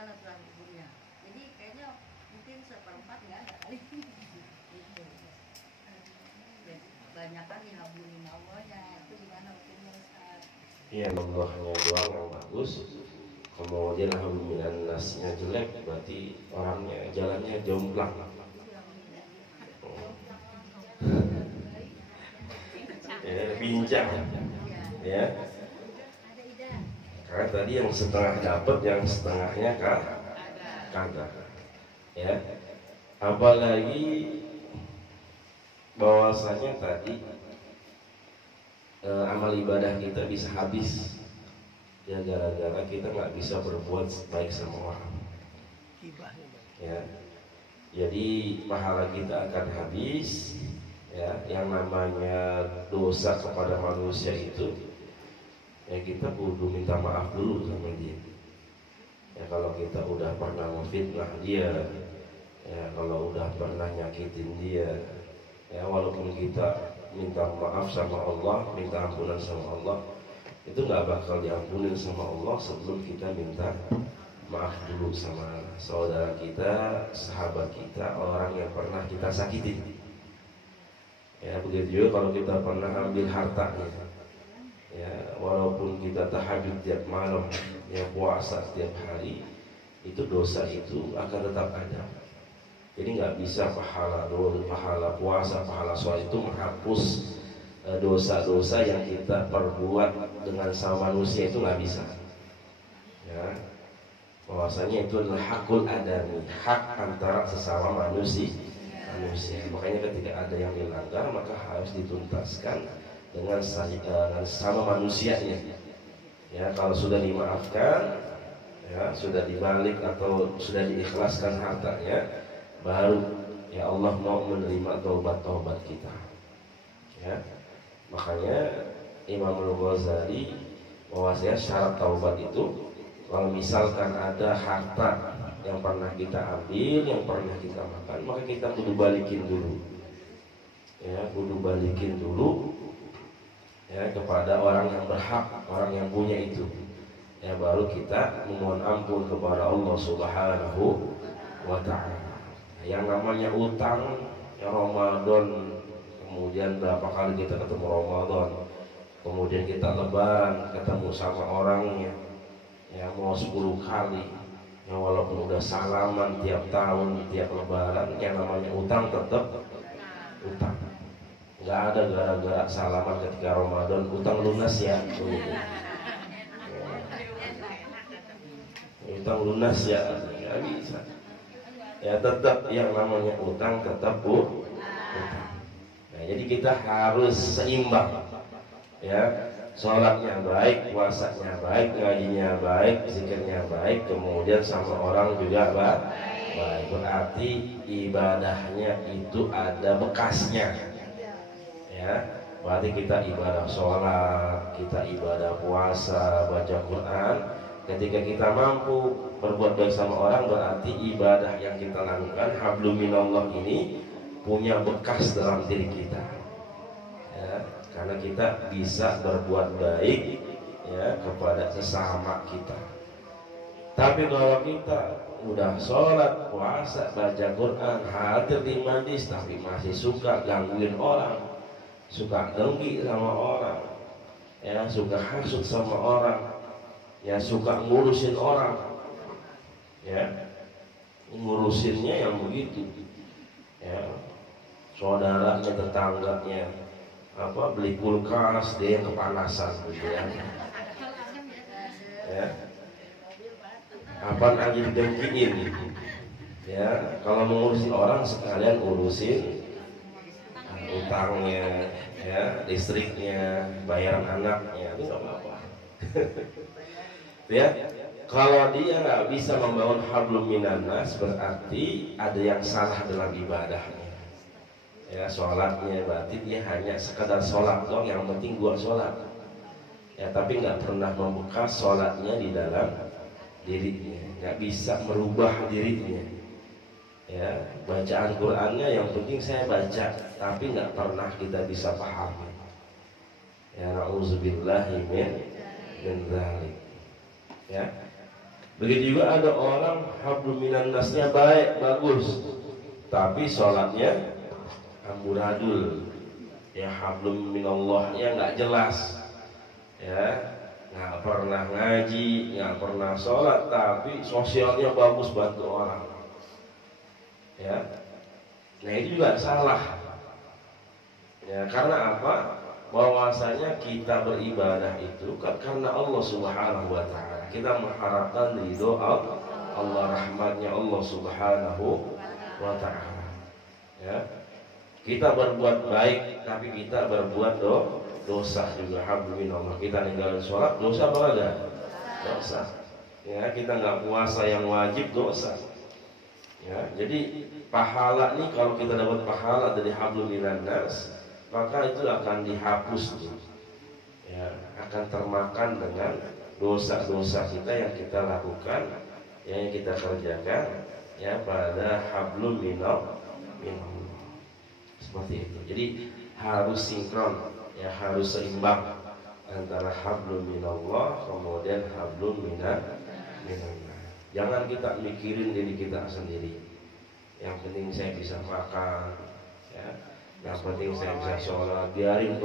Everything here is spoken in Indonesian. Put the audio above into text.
mana tukang buburnya. Jadi kayaknya mungkin seperempat nggak ada kali. Gitu. Jadi kebanyakan dihabulin Allahnya. Itu gimana hukumnya Ustaz? Iya, Allahnya doang yang bagus. Kemudian alhamdulillah nasnya jelek, berarti orangnya jalannya jomplang. Ya, bincang. Ya. Karena tadi yang setengah dapat, yang setengahnya kagak. Ya. Apalagi bahwasanya tadi amal ibadah kita bisa habis ya gara-gara kita nggak bisa berbuat baik sama orang. Ya. Jadi pahala kita akan habis. Ya, yang namanya dosa kepada manusia itu ya kita kudu minta maaf dulu sama dia. Ya kalau kita udah pernah memfitnah dia, ya kalau udah pernah nyakitin dia, ya walaupun kita minta maaf sama Allah, minta ampunan sama Allah, itu nggak bakal diampunin sama Allah sebelum kita minta maaf dulu sama saudara kita, sahabat kita, orang yang pernah kita sakitin. Ya begitu juga kalau kita pernah ambil hartanya, ya walaupun kita tahajud tiap malam, ya puasa setiap hari, itu dosa itu akan tetap ada. Jadi nggak bisa pahala puasa, pahala sholat itu menghapus dosa-dosa yang kita perbuat dengan sama manusia, itu nggak bisa. Ya, bahwasanya itu adalah hakul adami, hak antara sesama manusia. Makanya ketika ada yang dilanggar maka harus dituntaskan dengan sama manusianya. Ya, kalau sudah dimaafkan, ya sudah dibalik atau sudah diikhlaskan hartanya, baru ya Allah mau menerima taubat kita. Ya, makanya Imam Al-Ghazali bahwasanya syarat taubat itu kalau misalkan ada harta yang pernah kita ambil, yang pernah kita makan, maka kita kudu balikin dulu. Ya, kudu balikin dulu ya kepada orang yang berhak, orang yang punya itu. Ya, baru kita memohon ampun kepada Allah Subhanahu wa ta'ala. Yang namanya utang, ya Ramadan, kemudian berapa kali kita ketemu Ramadan, kemudian kita lebaran, ketemu sama orangnya, ya mau 10 kali. Ya, walaupun udah salaman tiap tahun, tiap lebaran, yang namanya utang tetap utang. Nggak ada gara-gara salaman ketika Ramadan utang lunas ya. Utang lunas ya, nggak bisa. Ya tetap yang namanya utang tetap utang. Nah, jadi kita harus seimbang. Ya. Sholatnya baik, puasanya baik, ngajinya baik, zikirnya baik, kemudian sama orang juga baik. Berarti ibadahnya itu ada bekasnya. Ya, berarti kita ibadah sholat, kita ibadah puasa, baca Quran. Ketika kita mampu berbuat baik sama orang, berarti ibadah yang kita lakukan hablum minallah ini punya bekas dalam diri kita. Ya, karena kita bisa berbuat baik ya kepada sesama kita. Tapi kalau kita udah sholat, puasa, baca Quran, hadir di majlis, tapi masih suka gangguin orang, suka dengki sama orang, ya suka hasut sama orang, ya suka ngurusin orang, ya ngurusinnya yang begitu, ya saudaranya, tetangganya beli kulkas, dia yang kepanasan gitu ya. Ya. Apaan aja digangguin ya. Kalau mengurusin orang sekalian urusin utangnya, ya, listriknya, bayaran anaknya, itu nggak apa-apa. Ya, kalau dia nggak bisa membangun hablum minan nas, berarti ada yang salah dalam ibadahnya. Ya, sholatnya berarti dia hanya sekedar sholat doang, yang penting gua sholat. Ya, tapi nggak pernah membekas sholatnya di dalam dirinya, nggak bisa merubah dirinya. Ya, bacaan Qurannya yang penting saya baca, tapi nggak pernah kita bisa pahami. Ya, na'udzubillahi min dzalik. Ya, Begitu juga ada orang hablum minan nasnya baik, bagus, tapi sholatnya amburadul, ya hablum minallahnya nggak jelas, ya nggak pernah ngaji, nggak pernah sholat, tapi sosialnya bagus, bantu orang, ya. Nah itu juga salah, ya karena apa? Bahwasanya kita beribadah itu kan karena Allah Subhanahu wa Ta'ala. Kita mengharapkan ridho Allah, rahmatnya Allah Subhanahu wa Ta'ala. Ya. Kita berbuat baik, tapi kita berbuat dosa juga. Alhamdulillah. Kita ninggalin sholat, dosa apa enggak? Dosa. Ya, kita nggak puasa yang wajib, dosa. Ya, jadi pahala nih, kalau kita dapat pahala dari hablum minan nas, maka itu akan dihapus, ya, akan termakan dengan dosa-dosa kita yang kita lakukan, yang kita kerjakan, ya pada hablum minallah, seperti itu. Jadi harus sinkron, ya harus seimbang antara hablum minallah kemudian hablum minannas. Jangan kita mikirin diri kita sendiri. Yang penting saya bisa makan, ya. Yang penting saya bisa sholat, biarin